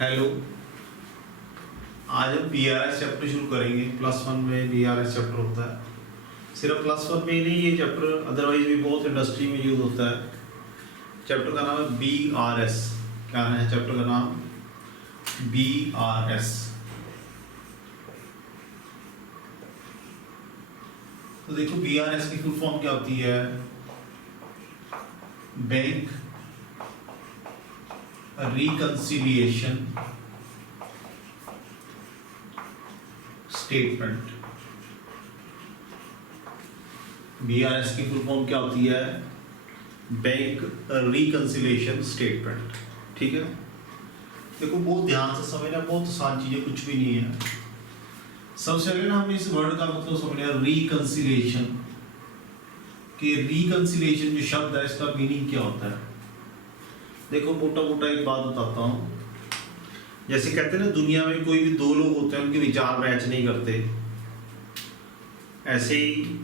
Hello. आज हम BRS chapter शुरू करेंगे। +1 में बीआरएस चैप्टर होता है। सिर्फ +1 में ही नहीं, ये चैप्टर अदरवाइज भी बहुत इंडस्ट्री में यूज होता है। चैप्टर का नाम है बीआरएस। क्या है चैप्टर का नाम? बीआरएस। तो देखो बीआरएस की फुल फॉर्म क्या होती है? Bank reconciliation statement. बीआरएस की फुल फॉर्म क्या होती है? Bank reconciliation statement. ठीक है, देखो बहुत ध्यान से समझना, बहुत आसान चीज है, कुछ भी नहीं है। सबसे पहले ना हम इस वर्ड का मतलब समझना, रिकंसिलिएशन। कि रिकंसिलिएशन जो शब्द है इसका मीनिंग क्या होता है। देखो मोटा मोटा एक बात बताता हूँ। जैसे कहते हैं ना, दुनिया में कोई भी दो लोग होते हैं उनके विचार मैच नहीं करते, ऐसे ही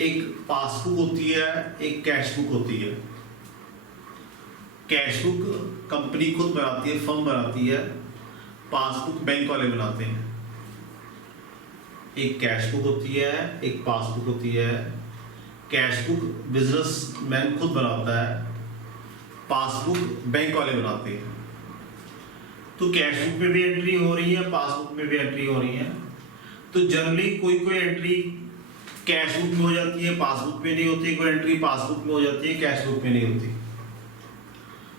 एक पासबुक होती है, एक कैश बुक होती है। कैश बुक कंपनी खुद बनाती है, फर्म बनाती है। पासबुक बैंक वाले बनाते हैं। एक कैश बुक होती है, एक पासबुक होती है। कैश बुक बिजनेसमैन खुद बनाता है, पासबुक बैंक वाले बनाते हैं। तो कैश बुक में भी एंट्री हो रही है, पासबुक में भी एंट्री हो रही है। तो जनरली कोई एंट्री कैश बुक में हो जाती है, पासबुक में नहीं होती। कोई एंट्री पासबुक में हो जाती है, कैश बुक में नहीं होती।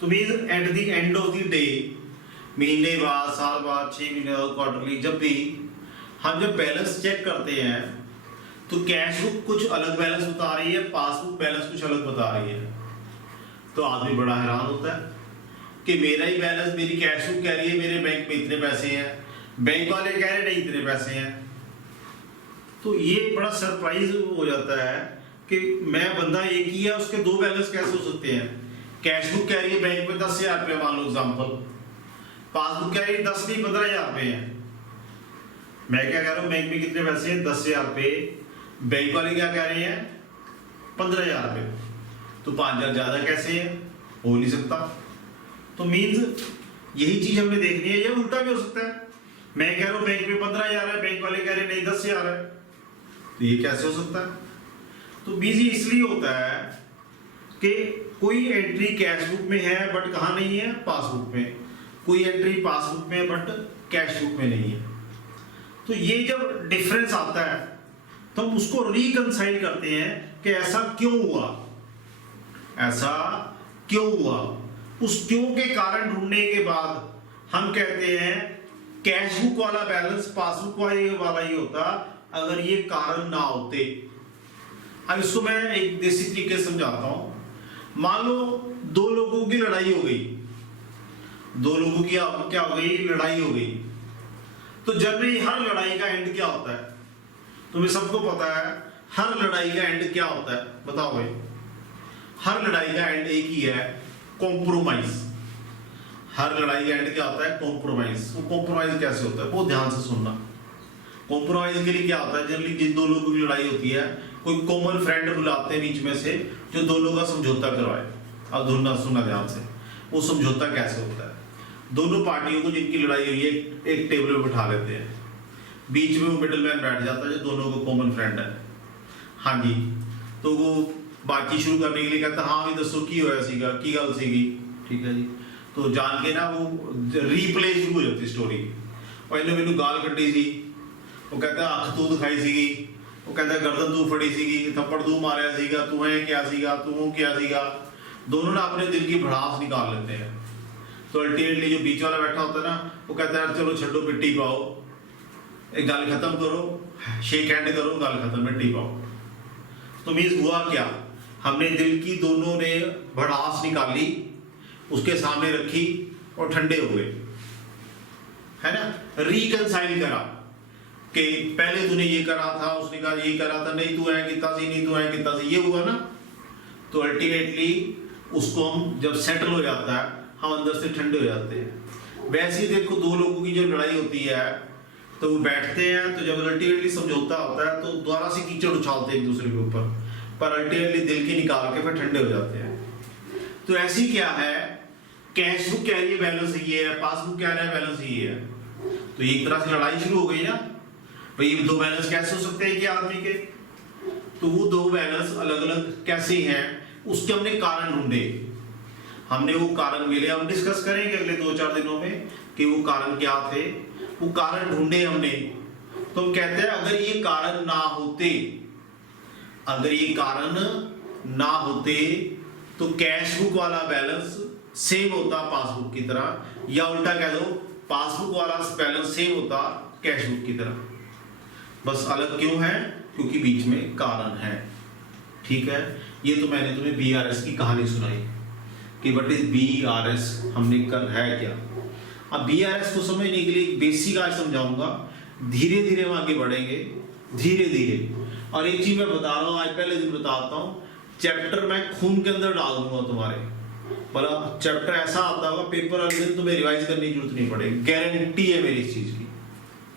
तो mean at the end of the day, महीने बाद, साल बाद, 6 महीने बाद, क्वार्टरली, जब भी हम जब बैलेंस चेक करते हैं तो कैश बुक कुछ अलग बैलेंस बता रही है, पासबुक बैलेंस कुछ अलग बता रही है। तो आदमी बड़ा हैरान होता है कि मेरा ही बैलेंस, मेरी कैश बुक कह रही है मेरे बैंक में इतने पैसे हैं, बैंक वाले कह रहे नहीं इतने पैसे हैं। तो ये बड़ा सरप्राइज हो जाता है कि मैं बंदा एक ही है, उसके दो बैलेंस कैसे हो सकते हैं। कैश बुक कह रही है बैंक में 10,000 रुपये, मान लो एग्जाम्पल। पासबुक कह रही है 10 नहीं 15,000 रुपये हैं। मैं क्या कह रहा हूँ, बैंक में कितने पैसे हैं? 10,000 रुपये। बैंक वाले क्या कह रहे हैं? 15,000 रुपये। तो 5,000 ज्यादा कैसे है? हो नहीं सकता। तो मीन्स यही चीज हमने देखनी है। ये उल्टा भी हो सकता है। मैं कह रहा हूँ बैंक में 15,000 है, बैंक वाले कह रहे नहीं 10,000 है। तो ये कैसे हो सकता है? तो बिजी इसलिए होता है कि कोई एंट्री कैश बुक में है बट कहाँ नहीं है? पासबुक में। कोई एंट्री पासबुक में बट कैश बुक में नहीं है। तो ये जब डिफरेंस आता है तो हम उसको रिकंसाइल करते हैं कि ऐसा क्यों हुआ, ऐसा क्यों हुआ। उस क्यों के कारण ढूंढने के बाद हम कहते हैं कैश बुक वाला बैलेंस पासबुक वाला ही होता अगर ये कारण ना होते। अब इसको मैं एक देसी तरीके से समझाता हूं। मान लो दो लोगों की लड़ाई हो गई, दो लोगों की क्या हो गई? लड़ाई हो गई। तो जनरली हर लड़ाई का एंड क्या होता है? तुम्हें सबको पता है हर लड़ाई का एंड क्या होता है, बताओ भाई। हर लड़ाई का एंड एक ही है, कॉम्प्रोमाइज। हर लड़ाई का एंड क्या होता है? कॉम्प्रोमाइज। वो कॉम्प्रोमाइज कैसे होता है? बहुत ध्यान से सुनना। कॉम्प्रोमाइज के लिए क्या होता है? जनरली जिन दो लोगों की लड़ाई होती है, कोई कॉमन फ्रेंड बुलाते हैं बीच में से जो दोनों का समझौता करवाए। अब धुनना सुनना ध्यान से। वो समझौता कैसे होता है? दोनों पार्टियों को जिनकी लड़ाई हुई है एक टेबल पर बिठा लेते हैं। बीच में वो मिडलमैन बैठ जाता है जो दोनों को कॉमन फ्रेंड है। हाँ जी, तो वो बातचीत शुरू करने के लिए कहता हाँ भी दसो की होया सीगा, की गल सीगी। ठीक है जी। तो जान के ना वो रीप्ले शुरू हो जाती स्टोरी। और इन्हें मैंने गाल कट्टी सी, वो कहता अख तू दिखाई सीगी, वो कहता गर्दन तू फड़ी सीगी, थप्पड़ तू मारिया सीगा, तू है क्या सीगा, तू क्या सीगा। दोनों ना अपने दिल की भड़ास निकाल लेते हैं। तो अल्टीमेटली जो बीच वाला बैठा होता है ना, वो कहता है चलो छड्डो मिट्टी पाओ, एक गल खत्म करो, शेक हैंड करो, गल खत्म, मिट्टी पाओ। तो मीन्स हुआ क्या? हमने दिल की दोनों ने भड़ास निकाली, उसके सामने रखी और ठंडे हो गए, है ना। रिकंसाइल करा कि पहले तूने ये करा था, उसने कहा ये करा था, नहीं तू है कितना सी, नहीं तू है कितना सी, ये हुआ ना। तो अल्टीमेटली उसको हम जब सेटल हो जाता है हम अंदर से ठंडे हो जाते हैं। वैसे ही देखो दो लोगों की जो लड़ाई होती है तो वो बैठते हैं, तो जब अल्टीमेटली समझौता होता है तो दोबारा से कीचड़ उछालते हैं एक दूसरे के ऊपर, पर अल्टीमेटली दिल की निकाल के फिर ठंडे हो जाते हैं। तो ऐसी क्या है कैश बुक कह रही है बैलेंस ये है, पासबुक कह रहा है बैलेंस ये है, तो एक तरह से लड़ाई शुरू हो गई ना भाई, ये दो बैलेंस कैसे हो सकते हैं कि आदमी के? तो वो दो बैलेंस अलग अलग कैसे हैं, उसके हमने कारण ढूंढे, हमने वो कारण मिले, हम डिस्कस करेंगे अगले 2-4 दिनों में कि वो कारण क्या थे, वो कारण ढूंढे हमने। तो हम कहते हैं अगर ये कारण ना होते, अगर ये कारण ना होते तो कैश बुक वाला बैलेंस सेम होता पासबुक की तरह, या उल्टा कह दो पासबुक वाला बैलेंस सेम होता कैश बुक की तरह। बस अलग क्यों है? क्योंकि बीच में कारण है। ठीक है, ये तो मैंने तुम्हें बीआरएस की कहानी सुनाई कि व्हाट इज बीआरएस, हमने कर है क्या। अब बीआरएस को समझने के लिए बेसिक आज समझाऊंगा, धीरे धीरे हम आगे बढ़ेंगे, धीरे धीरे। और एक चीज मैं बता रहा हूँ, आज पहले दिन बताता हूँ, चैप्टर मैं खून के अंदर डाल दूंगा तुम्हारे, मतलब चैप्टर ऐसा आता होगा पेपर वाले दिन तुम्हें रिवाइज करने की जरूरत नहीं पड़ेगी, गारंटी है मेरी इस चीज की।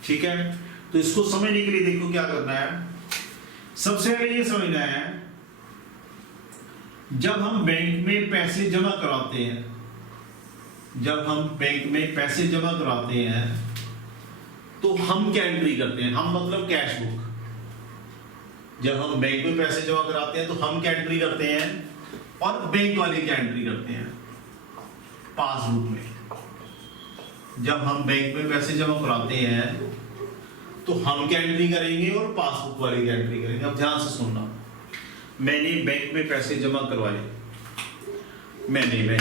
ठीक है, तो इसको समझने के लिए देखो क्या करना है। सबसे पहले ये समझना है, जब हम बैंक में पैसे जमा कराते हैं, जब हम बैंक में पैसे जमा कराते हैं तो हम क्या एंट्री करते हैं? हम मतलब कैश बुक। जब हम बैंक में पैसे जमा कराते हैं तो हम क्या एंट्री करते हैं, और बैंक वाले क्या एंट्री करते हैं पासबुक में। जब हम बैंक में पैसे जमा कराते हैं तो हम क्या एंट्री करेंगे और पासबुक वाले क्या एंट्री करेंगे। अब ध्यान से सुनना, मैंने बैंक में पैसे जमा करवाए, मैंने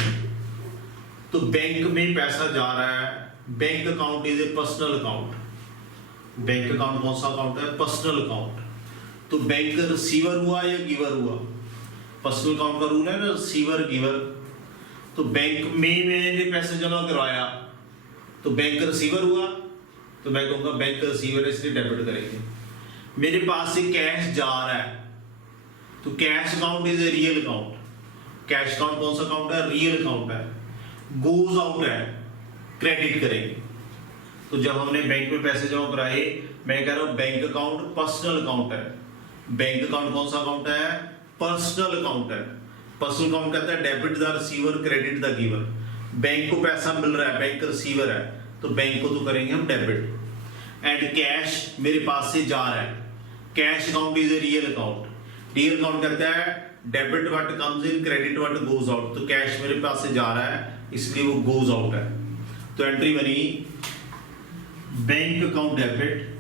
तो बैंक में पैसा जा रहा है, bank account is a personal account. Bank account कौन सा अकाउंट है? Personal account. तो बैंक रिसीवर हुआ या गिवर हुआ? पर्सनल अकाउंट का रूल है ना, रिसीवर गिवर। तो बैंक में मैंने पैसे जमा करवाया तो बैंक रिसीवर हुआ, तो मैं कहूंगा बैंक रिसीवर, इसलिए डेबिट करेंगे। मेरे पास से कैश जा रहा है तो cash account is a real account. Cash account कौन सा अकाउंट है? रियल अकाउंट है। गोज आउट है, क्रेडिट करेंगे। तो जब हमने बैंक में पैसे जमा कराए, मैं कह रहा हूं बैंक अकाउंट पर्सनल अकाउंट है। बैंक अकाउंट कौन सा अकाउंट है? पर्सनल अकाउंट है। पर्सनल अकाउंट कहता है debit the receiver, credit the giver. Bank को पैसा मिल रहा है, बैंक रिसीवर है, तो बैंक को तो करेंगे हम डेबिट। एंड कैश मेरे पास से जा रहा है, cash account is a real account. Real account कहता है debit what comes in, credit what goes out. तो कैश मेरे पास से जा रहा है इसलिए वो गोज आउट है। तो एंट्री बनी bank account debit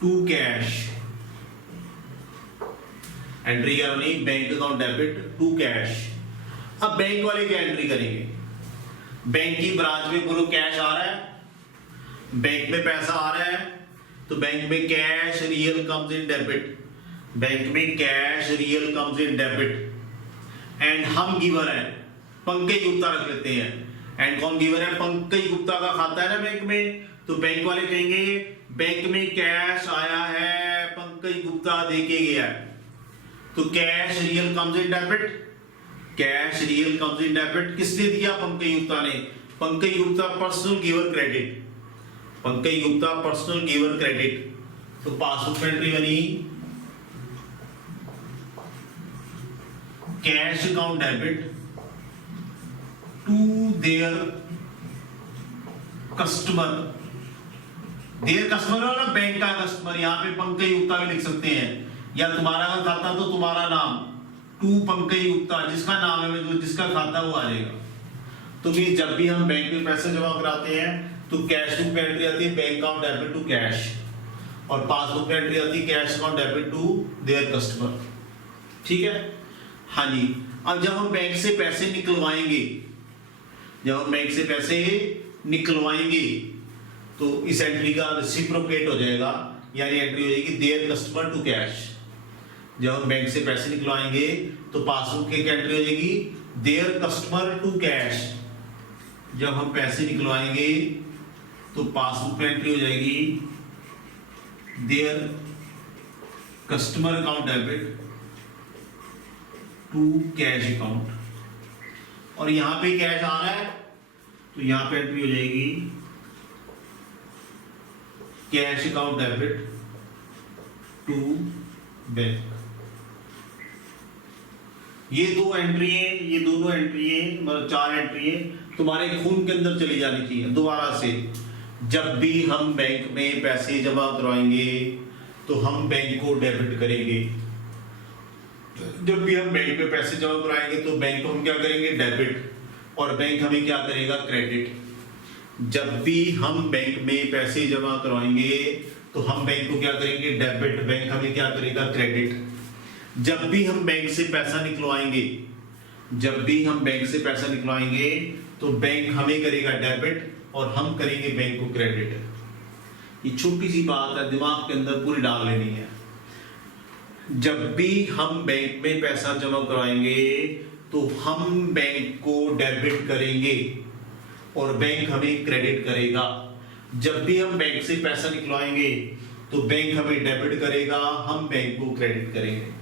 to cash. Entry क्या बनी? Bank account debit to cash. अब बैंक वाले क्या एंट्री करेंगे? बैंक की ब्रांच में बोलो कैश आ रहा है, बैंक में पैसा आ रहा है, तो बैंक में cash real comes in debit. Bank में cash real comes in debit. And हम गिवर हैं, पंकज गुप्ता रख लेते हैं। एंड कौन गिवर है? पंकज गुप्ता का खाता है ना बैंक में, तो बैंक वाले कहेंगे बैंक में कैश आया है, पंकज गुप्ता देके गया है, तो cash real comes in debit. Cash real comes in debit किसने दिया? पंकज गुप्ता ने। Pankaj Gupta personal giver credit, Pankaj Gupta personal giver credit. तो पासबुक में एंट्री बनी cash account debit to their customer. Their customer वाला बैंक का कस्टमर, यहां पे पंकज गुप्ता भी लिख सकते हैं, या तुम्हारा खाता तो तुम्हारा नाम टू पंकज गुप्ता, जिसका नाम है जो जिसका खाता वो आ जाएगा। तो भी जब भी हम बैंक में पैसे जमा कराते हैं तो कैश बुक में एंट्री आती है bank account debit to cash, और पासबुक में एंट्री आती है cash account debit to their customer. ठीक है, हाँ जी। अब जब हम बैंक से पैसे निकलवाएंगे, जब हम बैंक से पैसे निकलवाएंगे तो इस एंट्री का रेसिप्रोकेट हो जाएगा, यानी एंट्री हो जाएगी देयर कस्टमर टू कैश। जब हम बैंक से पैसे निकलवाएंगे तो पासबुक की एंट्री हो जाएगी देयर कस्टमर टू कैश। जब हम पैसे निकलवाएंगे तो पासबुक में एंट्री हो जाएगी their customer account debit to cash account. और यहां पे कैश आ रहा है तो यहां पे एंट्री हो जाएगी cash account debit to bank. ये 2 एंट्री है, ये दोनों एंट्री है, मतलब 4 एंट्री है तुम्हारे खून के अंदर चली जानी चाहिए। दोबारा से, जब भी हम बैंक में पैसे जमा करवाएंगे तो हम बैंक को डेबिट करेंगे। जब भी हम बैंक में पैसे जमा कराएंगे तो बैंक को हम क्या करेंगे, डेबिट, और बैंक हमें क्या करेगा, क्रेडिट। जब भी हम बैंक में पैसे जमा करवाएंगे तो हम बैंक को क्या करेंगे, डेबिट, बैंक हमें क्या करेगा, क्रेडिट। जब भी हम बैंक से पैसा निकलवाएंगे, जब भी हम बैंक से पैसा निकलवाएंगे तो बैंक हमें करेगा डेबिट और हम करेंगे बैंक को क्रेडिट। ये छोटी सी बात है, दिमाग के अंदर पूरी डाल लेनी है। जब भी हम बैंक में पैसा जमा करवाएंगे तो हम बैंक को डेबिट करेंगे और बैंक हमें क्रेडिट करेगा। जब भी हम बैंक से पैसा निकलवाएंगे तो बैंक हमें डेबिट करेगा, हम बैंक को क्रेडिट करेंगे।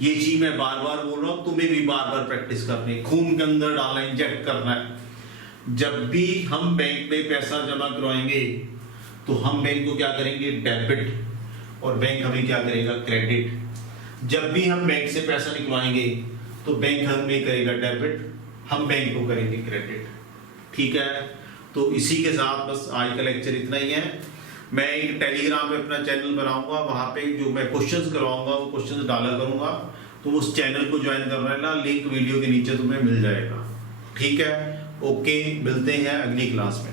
ये चीज मैं बार बार बोल रहा हूं, तुम्हें भी बार बार प्रैक्टिस करनी है, खून के अंदर डालना, इंजेक्ट करना है। जब भी हम बैंक में पैसा जमा करवाएंगे तो हम बैंक को क्या करेंगे, डेबिट, और बैंक हमें क्या करेगा, क्रेडिट। जब भी हम बैंक से पैसा निकलवाएंगे तो बैंक हमें करेगा डेबिट, हम बैंक को करेंगे क्रेडिट। ठीक है, तो इसी के साथ बस आज का लेक्चर इतना ही है। मैं एक टेलीग्राम पे अपना चैनल बनाऊंगा, वहां पे जो मैं क्वेश्चंस करवाऊंगा वो क्वेश्चंस डाला करूंगा, तो उस चैनल को ज्वाइन करना है ना, लिंक वीडियो के नीचे तुम्हें मिल जाएगा। ठीक है, ओके, मिलते हैं अगली क्लास में।